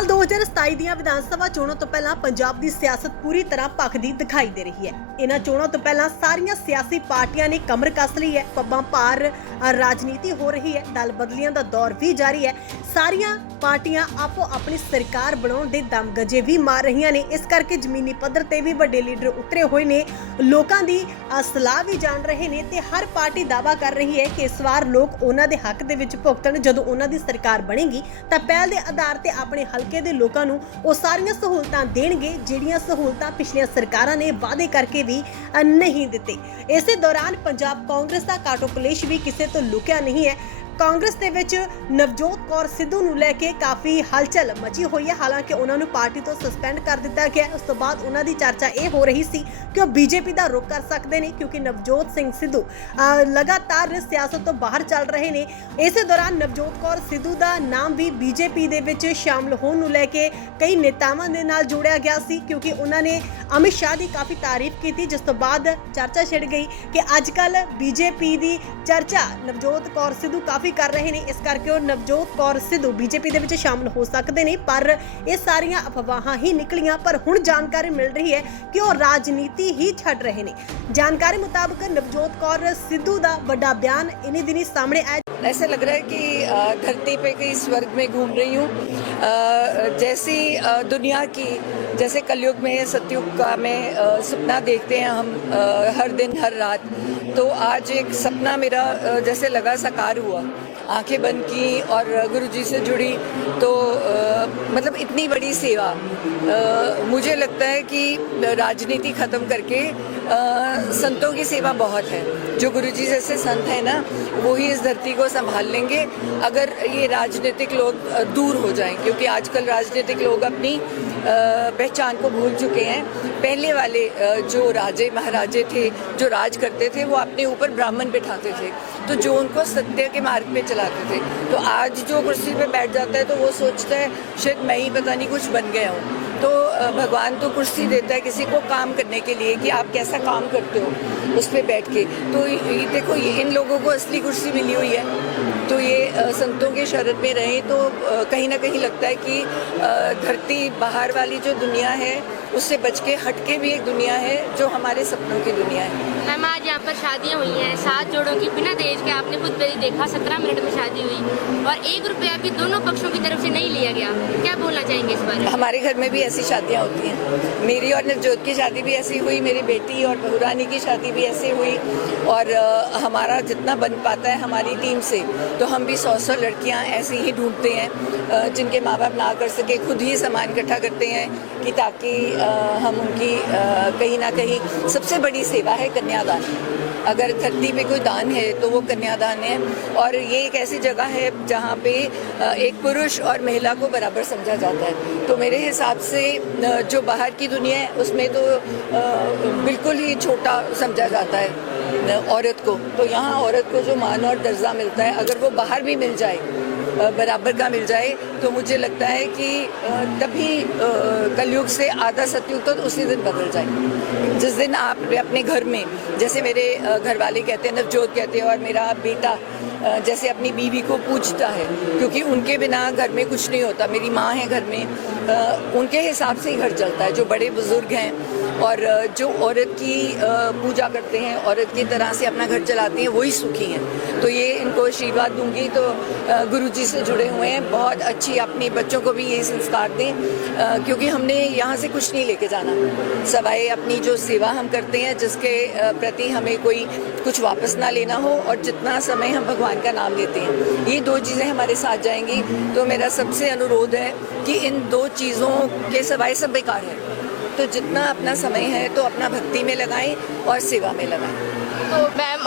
साल 2027 ਦੀਆਂ ਵਿਧਾਨ ਸਭਾ ਚੋਣਾਂ ਤੋਂ ਪਹਿਲਾਂ ਪੰਜਾਬ ਦੀ ਸਿਆਸਤ ਪੂਰੀ ਤਰ੍ਹਾਂ ਭਖਦੀ ਦਿਖਾਈ ਦੇ ਰਹੀ ਹੈ। ਇਹਨਾਂ ਚੋਣਾਂ ਤੋਂ ਪਹਿਲਾਂ ਸਾਰੀਆਂ ਸਿਆਸੀ ਪਾਰਟੀਆਂ ਨੇ ਕਮਰ ਕੱਸ ਲਈ ਹੈ। ਪੱਬਾਂ ਭਾਰ ਰਾਜਨੀਤੀ ਹੋ ਰਹੀ ਹੈ। ਦਲ ਬਦਲੀਆਂ ਦਾ ਦੌਰ ਵੀ ਜਾਰੀ ਹੈ। ਸਾਰੀਆਂ ਪਾਰਟੀਆਂ ਆਪੋ ਆਪਣੀ ਸਰਕਾਰ ਬਣਾਉਣ ਦੇ ਦਮਗਜੇ ਵੀ ਮਾਰ ਰਹੀਆਂ ਨੇ। ਇਸ ਕਰਕੇ ਜ਼ਮੀਨੀ ਪੱਧਰ ਤੇ ਵੀ ਵੱਡੇ ਲੀਡਰ ਉਤਰੇ ਹੋਏ ਨੇ, ਲੋਕਾਂ ਦੀ ਸਲਾਹ ਵੀ ਜਾਣ ਰਹੇ ਨੇ ਤੇ ਹਰ ਪਾਰਟੀ ਦਾਅਵਾ ਕਰ ਰਹੀ ਹੈ ਕਿ ਇਸ ਵਾਰ ਲੋਕ ਉਹਨਾਂ ਦੇ ਹੱਕ ਦੇ ਵਿੱਚ ਭੁਗਤਣ। ਜਦੋਂ ਉਹਨਾਂ ਦੀ ਸਰਕਾਰ ਬਣੇਗੀ ਤਾਂ ਪਹਿਲ ਦੇ ਆਧਾਰ ਤੇ ਆਪਣੇ ਹਲਕੇ ਦੇ ਲੋਕਾਂ ਨੂੰ ਉਹ ਸਾਰੀਆਂ ਸਹੂਲਤਾਂ ਦੇਣਗੇ ਜਿਹੜੀਆਂ ਸਹੂਲਤਾਂ ਪਿਛਲੀਆਂ ਸਰਕਾਰਾਂ ਨੇ ਵਾਅਦੇ ਕਰਕੇ ਵੀ ਨਹੀਂ ਦਿੱਤੇ। ਇਸੇ ਦੌਰਾਨ ਪੰਜਾਬ ਕਾਂਗਰਸ ਦਾ ਕਾਟੋ ਕਲੇਸ਼ ਵੀ ਕਿਸੇ ਤੋਂ ਲੁਕਿਆ ਨਹੀਂ ਹੈ। ਕਾਂਗਰਸ ਦੇ ਵਿੱਚ ਨਵਜੋਤ ਕੌਰ ਸਿੱਧੂ ਨੂੰ ਲੈ ਕੇ ਕਾਫੀ ਹਲਚਲ ਮਚੀ ਹੋਈ ਹੈ। ਹਾਲਾਂਕਿ ਉਹਨਾਂ ਨੂੰ ਪਾਰਟੀ ਤੋਂ ਸਸਪੈਂਡ ਕਰ ਦਿੱਤਾ ਗਿਆ। ਉਸ ਤੋਂ ਬਾਅਦ ਉਹਨਾਂ ਦੀ ਚਰਚਾ ਇਹ ਹੋ ਰਹੀ ਸੀ ਕਿ ਉਹ ਬੀਜੇਪੀ ਦਾ ਰੁਖ ਕਰ ਸਕਦੇ ਨੇ, ਕਿਉਂਕਿ ਨਵਜੋਤ ਸਿੰਘ ਸਿੱਧੂ ਲਗਾਤਾਰ ਸਿਆਸਤ ਤੋਂ ਬਾਹਰ ਚੱਲ ਰਹੇ ਨੇ। ਇਸੇ ਦੌਰਾਨ ਨਵਜੋਤ ਕੌਰ ਸਿੱਧੂ ਦਾ ਨਾਮ ਵੀ ਬੀਜੇਪੀ ਦੇ ਵਿੱਚ ਸ਼ਾਮਲ ਹੋਣ ਨੂੰ ਲੈ ਕੇ ਕਈ ਨੇਤਾਵਾਂ ਦੇ ਨਾਲ ਜੋੜਿਆ ਗਿਆ ਸੀ, ਕਿਉਂਕਿ ਉਹਨਾਂ ਨੇ ਅਮਿਤ ਸ਼ਾਹ ਦੀ ਕਾਫੀ ਤਾਰੀਫ ਕੀਤੀ, ਜਿਸ ਤੋਂ ਬਾਅਦ ਚਰਚਾ ਛਿੜ ਗਈ ਕਿ ਅੱਜ ਕੱਲ ਬੀਜੇਪੀ ਦੀ ਚਰਚਾ ਨਵਜੋਤ ਕੌਰ ਸਿੱਧੂ ਕਾਫੀ ਕਰ ਰਹੇ ਨੇ। ਇਸ ਕਰਕੇ ਉਹ ਨਵਜੋਤ ਕੌਰ ਸਿੱਧੂ ਬੀਜੇਪੀ ਦੇ ਵਿੱਚ ਸ਼ਾਮਲ ਹੋ ਸਕਦੇ ਨੇ, ਪਰ ਇਹ ਸਾਰੀਆਂ ਅਫਵਾਹਾਂ ਹੀ ਨਿਕਲੀਆਂ। ਪਰ ਹੁਣ ਜਾਣਕਾਰੀ ਮਿਲ ਰਹੀ ਹੈ ਕਿ ਉਹ ਰਾਜਨੀਤੀ ਹੀ ਛੱਡ ਰਹੇ ਨੇ। जानकारी मुताबिक नवजोत कौर सिद्धू का बड़ा बयान इन्हीं दिनों सामने आया। ऐसा लग रहा है कि धरती पे कहीं स्वर्ग में घूम रही हूँ। जैसी दुनिया की जैसे कलयुग में सतयुग का में सपना देखते हैं हम हर दिन हर रात, तो आज एक सपना मेरा जैसे लगा साकार हुआ। आंखें बंद की और गुरुजी से जुड़ी, तो मतलब इतनी बड़ी सेवा। मुझे लगता है कि राजनीति ख़त्म करके संतों की सेवा बहुत है। जो गुरुजी जैसे संत हैं ना, वो ही इस धरती को संभाल लेंगे अगर ये राजनीतिक लोग दूर हो जाएं, क्योंकि आजकल राजनीतिक लोग अपनी पहचान को भूल चुके हैं। पहले वाले जो राजे महाराजे थे, जो राज करते थे, वो अपने ऊपर ब्राह्मण बिठाते थे, तो जो उनको सत्य के मार्ग पे चलाते थे। तो आज जो कुर्सी पे बैठ जाता है तो वो सोचता है शायद मैं ही पता नहीं कुछ बन गया हूँ। तो भगवान तो कुर्सी देता है किसी को काम करने के लिए कि आप कैसा काम करते हो उस पर बैठ के। तो ये देखो, ये इन लोगों को असली कुर्सी मिली हुई है, तो ये संतों के शरण में रहें तो कहीं ना कहीं लगता है कि धरती बाहर वाली जो दुनिया है उससे बच के हट के भी एक दुनिया है जो हमारे सपनों की दुनिया है। मैम, आज यहाँ पर शादियाँ हुई हैं 7 जोड़ों की बिना दहेज के। आपने खुद भी देखा 17 मिनट में शादी हुई और 1 रुपया भी दोनों पक्षों की तरफ से नहीं लिया गया। क्या बोलना चाहेंगे इस बारे में? हमारे घर में भी ऐसी शादियाँ होती हैं। मेरी और नवजोत की शादी भी ऐसी हुई, मेरी बेटी और बहुरानी की शादी भी ऐसे हुई। और हमारा जितना बन पाता है हमारी टीम से, तो हम भी 100 लड़कियाँ ऐसी ही ढूंढते हैं जिनके माँ बाप ना कर सके, खुद ही सामान इकट्ठा करते हैं कि ताकि हम उनकी कहीं ना कहीं सबसे बड़ी सेवा है कन्यादान। अगर धरती पे कोई दान है तो वो कन्यादान है। और ये एक ऐसी जगह है जहाँ पे एक पुरुष और महिला को बराबर समझा जाता है। तो मेरे हिसाब से जो बाहर की दुनिया है उसमें तो बिल्कुल ही छोटा समझा जाता है औरत को। तो यहाँ औरत को जो मान और दर्जा मिलता है, अगर वो बाहर भी मिल जाए, बराबर का मिल जाए, तो मुझे लगता है कि तभी कलयुग से आधा सतयुग तो उसी दिन बदल जाए। जिस दिन आप अपने घर में, जैसे मेरे घर वाले कहते हैं, नवजोत कहते हैं, और मेरा बेटा जैसे अपनी बीवी को पूजता है, क्योंकि उनके बिना घर में कुछ नहीं होता। मेरी माँ है घर में, उनके हिसाब से ही घर चलता है। जो बड़े बुजुर्ग हैं और जो औरत की पूजा करते हैं, औरत की तरह से अपना घर चलाती हैं, वही सुखी हैं। तो ये इनको आशीर्वाद दूंगी। तो गुरुजी से जुड़े हुए हैं, बहुत अच्छी अपने बच्चों को भी ये संस्कार दें, क्योंकि हमने यहाँ से कुछ नहीं लेके जाना, सवाए अपनी जो सेवा हम करते हैं जिसके प्रति हमें कोई कुछ वापस ना लेना हो, और जितना समय हम भगवान का नाम लेते हैं, ये 2 चीज़ें हमारे साथ जाएंगी। तो मेरा सबसे अनुरोध है कि इन 2 चीज़ों के सवाए सब बेकार है। तो जितना अपना समय है तो अपना भक्ति में लगाएं और सेवा में लगाएं। तो मैम